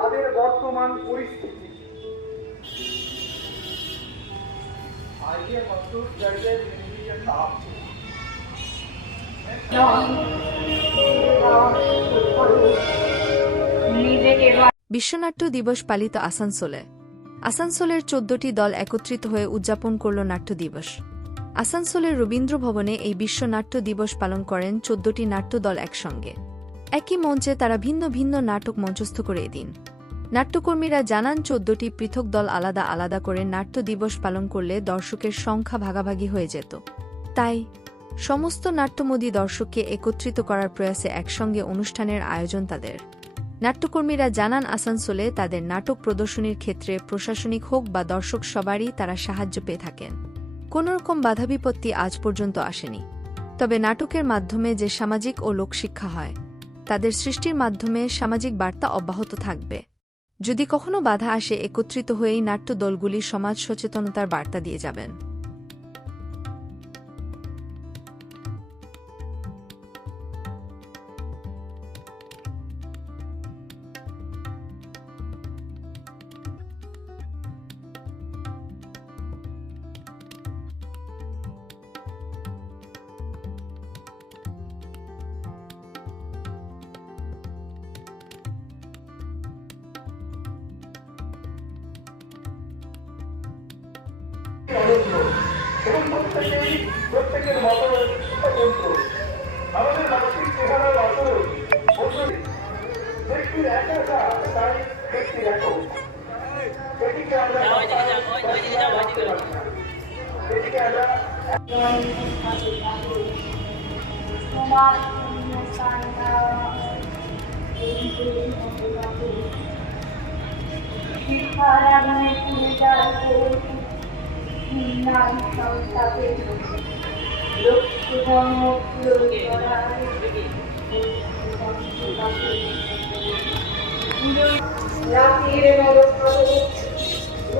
তাদের বর্তমান পরিস্থিতি। বিশ্বনাট্য দিবস পালিত আসানসোলে। আসানসোলের 14টি দল একত্রিত হয়ে উদযাপন করল নাট্য দিবস। আসানসোলের রবীন্দ্র ভবনে এই বিশ্ব নাট্য দিবস পালন করেন 14টি নাট্য দল একসঙ্গে। একই মঞ্চে তারা ভিন্ন ভিন্ন নাটক মঞ্চস্থ করে এদিন। নাট্যকর্মীরা জানান 14টি পৃথক দল আলাদা আলাদা করে নাট্য দিবস পালন করলে দর্শকের সংখ্যা ভাগাভাগি হয়ে যেত। তাই সমস্ত নাট্যমোদী দর্শককে একত্রিত করার প্রয়াসে একসঙ্গে অনুষ্ঠানের আয়োজন তাদের। নাট্যকর্মীরা জানান আসানসোলে তাদের নাটক প্রদর্শনীর ক্ষেত্রে প্রশাসনিক হোক বা দর্শক সবারই তারা সাহায্য পেয়ে থাকেন। কোনোরকম বাধাবিপত্তি আজ পর্যন্ত আসেনি। তবে নাটকের মাধ্যমে যে সামাজিক ও লোকশিক্ষা হয়, তাদের সৃষ্টির মাধ্যমে সামাজিক বার্তা অব্যাহত থাকবে। যদি কখনো বাধা আসে, একত্রিত হয়েই নাট্য দলগুলি সমাজ সচেতনতার বার্তা দিয়ে যাবেন। এবং প্রত্যেকের মত স্বতন্ত্র। আমাদের মানসিক চেহারার আচরণ ব্যক্তির একা তাই ব্যক্তির একক। এটিকে আমরা রাতের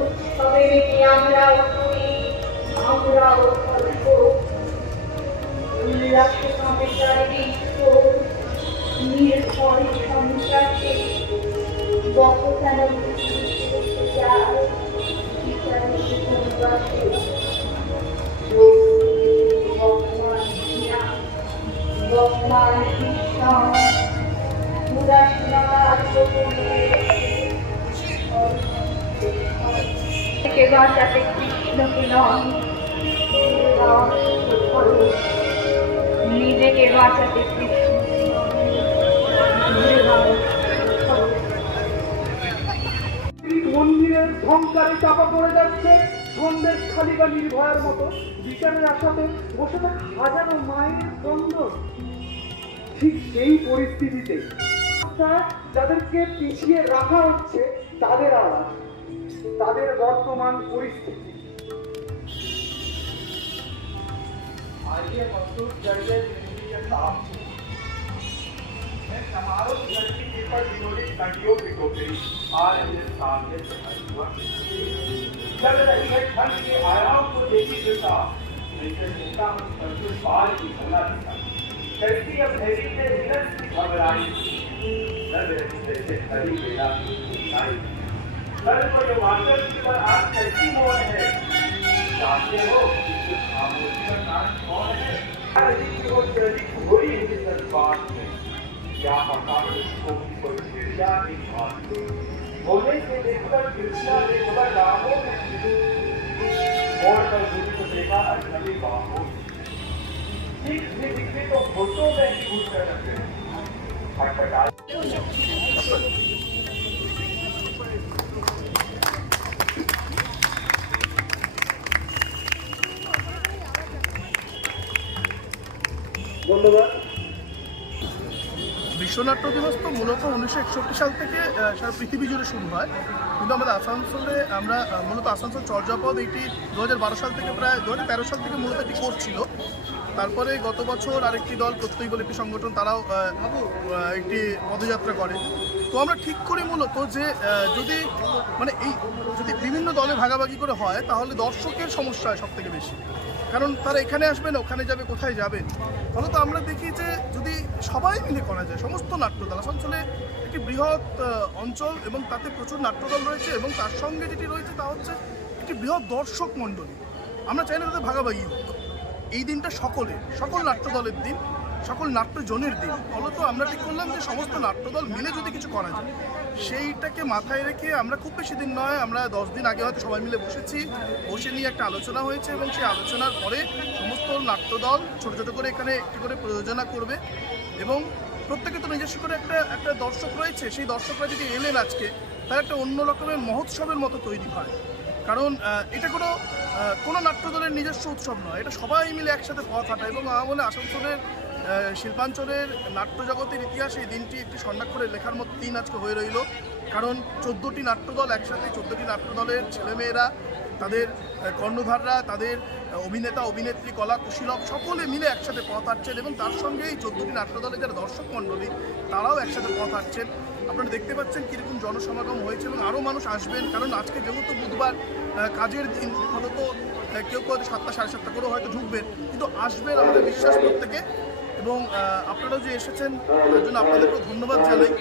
উৎসবে আমরাও করি, আমরাও গল্প উল্লাসে সংসারিত নির্ভয় সংসারে বকতানো থেকে বাঁচাতে কৃষ্ণকে নয়, নিজেকে বাঁচাতে কৃষ্ণ। মন্দিরের ঝংকারে চাপা পড়ে যাচ্ছে সন্দেশ খালিকা নির্ভয়ের মতো। বিচারের আশাতে বসে থাকা হাজারো মায়ের দ্বন্দ্ব। ঠিক সেই পরিস্থিতিতে যাদেরকে পিছিয়ে রাখা হচ্ছে তাদের আওয়াজ, তাদের বর্তমান পরিস্থিতি। समारोह लड़की के पर विनोदी कंटियों की टोकरी आज मेरे सामने लग रही है ठंड के आयाम को देखी देता जैसे चिंता में पार की भला दिखा कैसी अब हेरी से हिरन की घबराई लग रही जैसे हरी बेला आई कल को जो वाटर पर आज कैसी मोड़ है जानते हो इस खामोशी का कारण कौन है आज की वो चली हुई है इस बात में क्या पता इसको कोई चिड़िया की बात बोले से देखकर चिड़िया देखकर राहों में और पर दूरी को देखा अजनबी बाहों ठीक भी दिखने तो फोटो में ही घुस कर रखे खटखटा धन्यवाद। বিশ্বনাট্য দিবস তো মূলত 1961 সাল থেকে সারা পৃথিবী জুড়ে শুরু হয়, কিন্তু আমাদের আসানসোলে আমরা মূলত আসানসোল চর্যাপদ এটি 2012 সাল থেকে প্রায় 2013 সাল থেকে মূলত এটি করছিল। তারপরে গত বছর আরেকটি দল প্রত্যয় বলে একটি সংগঠন, তারাও একটি পদযাত্রা করে। তো আমরা ঠিক করি মূলত যে যদি মানে এই যদি বিভিন্ন দলে ভাগাভাগি করে হয় তাহলে দর্শকের সমস্যা হয় সব থেকে বেশি, কারণ তারা এখানে আসবে না ওখানে যাবে, কোথায় যাবে। ফলত আমরা দেখি যে যদি সবাই মিলে করা যায়, সমস্ত নাট্যদল আসানসোলে একটি বৃহৎ অঞ্চল এবং তাতে প্রচুর নাট্যদল রয়েছে এবং তার সঙ্গে যেটি রয়েছে তা হচ্ছে একটি বৃহৎ দর্শক মণ্ডলী। আমরা চাই না তাদের ভাগাভাগি হোক। এই দিনটা সকল নাট্যদলের দিন, সকল নাট্যজনের দিন। ফলত আমরা ঠিক করলাম যে সমস্ত নাট্যদল মিলে যদি কিছু করা যায়, সেইটাকে মাথায় রেখে আমরা খুব বেশি দিন নয়, আমরা 10 দিন আগে হয়তো সবাই মিলে বসে নিয়ে একটা আলোচনা হয়েছে এবং সেই আলোচনার পরে সমস্ত নাট্যদল ছোটো ছোটো করে এখানে একটি করে প্রযোজনা করবে এবং প্রত্যেকে তো নিজস্ব করে একটা দর্শক রয়েছে। সেই দর্শকরা যদি এলেন আজকে, তার একটা অন্য রকমের মহোৎসবের মতো তৈরি হয়। কারণ এটা কোনো নাট্যদলের নিজস্ব উৎসব নয়, এটা সবাই মিলে একসাথে পথ হাঁটা। এবং আমার মনে হয় আসানসোলের শিল্পাঞ্চলের নাট্যজগতের ইতিহাসে এই দিনটি একটি স্বর্ণাক্ষরে লেখার মতো দিন আজকে হয়ে রইল। কারণ 14টি নাট্যদল একসাথে, 14টি নাট্যদলের ছেলেমেয়েরা, তাদের কর্ণধাররা, তাদের অভিনেতা অভিনেত্রী, কলা কুশীলব সকলে মিলে একসাথে পথ হাঁটছেন এবং তার সঙ্গে এই 14টি নাট্যদলের যারা দর্শক মণ্ডলী তারাও একসাথে পথ হাঁটছেন। আপনারা দেখতে পাচ্ছেন কীরকম জনসমাগম হয়েছে এবং আরও মানুষ আসবেন। কারণ আজকে যেহেতু বুধবার কাজের দিন, ফলত কেউ হয়তো 7টা 7:30 করেও হয়তো ঢুকবেন, কিন্তু আসবেন আমাদের বিশ্বাস প্রত্যেকে। এবং আপনারাও যে এসেছেন তার জন্য আপনাদেরকেও ধন্যবাদ জানাই।